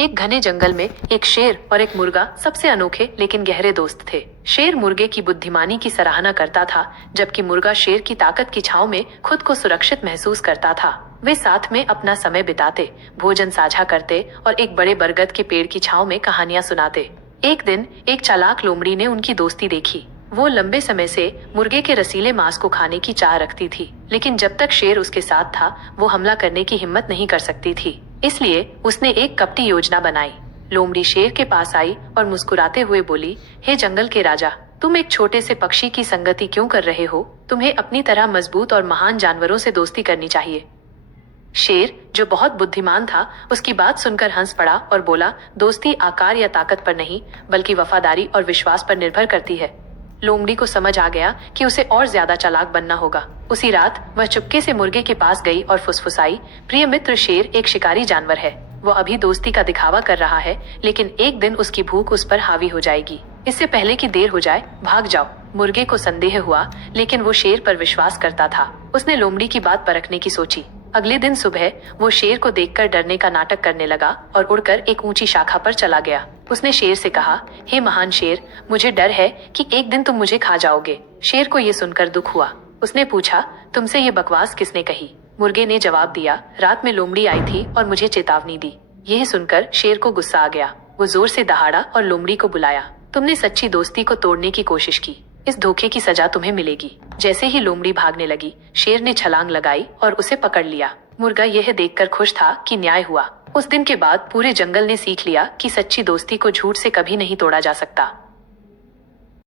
एक घने जंगल में एक शेर और एक मुर्गा सबसे अनोखे लेकिन गहरे दोस्त थे। शेर मुर्गे की बुद्धिमानी की सराहना करता था, जबकि मुर्गा शेर की ताकत की छांव में खुद को सुरक्षित महसूस करता था। वे साथ में अपना समय बिताते, भोजन साझा करते और एक बड़े बरगद के पेड़ की छांव में कहानियां सुनाते। एक दिन एक चालाक लोमड़ी ने उनकी दोस्ती देखी। वो लंबे समय से मुर्गे के रसीले मांस को खाने की चाह रखती थी, लेकिन जब तक शेर उसके साथ था, वो हमला करने की हिम्मत नहीं कर सकती थी। इसलिए उसने एक कपटी योजना बनाई। लोमड़ी शेर के पास आई और मुस्कुराते हुए बोली, हे जंगल के राजा, तुम एक छोटे से पक्षी की संगति क्यों कर रहे हो? तुम्हें अपनी तरह मजबूत और महान जानवरों से दोस्ती करनी चाहिए। शेर, जो बहुत बुद्धिमान था, उसकी बात सुनकर हंस पड़ा और बोला, दोस्ती आकार या ताकत पर नहीं, बल्कि वफादारी और विश्वास पर निर्भर करती है। लोमड़ी को समझ आ गया कि उसे और ज्यादा चालाक बनना होगा। उसी रात वह चुपके से मुर्गे के पास गई और फुसफुसाई, प्रिय मित्र, शेर एक शिकारी जानवर है। वो अभी दोस्ती का दिखावा कर रहा है, लेकिन एक दिन उसकी भूख उस पर हावी हो जाएगी। इससे पहले कि देर हो जाए, भाग जाओ। मुर्गे को संदेह हुआ, लेकिन वो शेर पर विश्वास करता था। उसने लोमड़ी की बात परखने की सोची। अगले दिन सुबह वो शेर को देखकर डरने का नाटक करने लगा और उड़कर एक ऊंची शाखा पर चला गया। उसने शेर से कहा, हे महान शेर, मुझे डर है कि एक दिन तुम मुझे खा जाओगे। शेर को ये सुनकर दुख हुआ। उसने पूछा, तुमसे ये बकवास किसने कही? मुर्गे ने जवाब दिया, रात में लोमड़ी आई थी और मुझे चेतावनी दी। यह सुनकर शेर को गुस्सा आ गया। वो जोर से दहाड़ा और लोमड़ी को बुलाया। तुमने सच्ची दोस्ती को तोड़ने की कोशिश की, इस धोखे की सजा तुम्हें मिलेगी। जैसे ही लोमड़ी भागने लगी, शेर ने छलांग लगाई और उसे पकड़ लिया। मुर्गा यह देखकर खुश था कि न्याय हुआ। उस दिन के बाद पूरे जंगल ने सीख लिया कि सच्ची दोस्ती को झूठ से कभी नहीं तोड़ा जा सकता।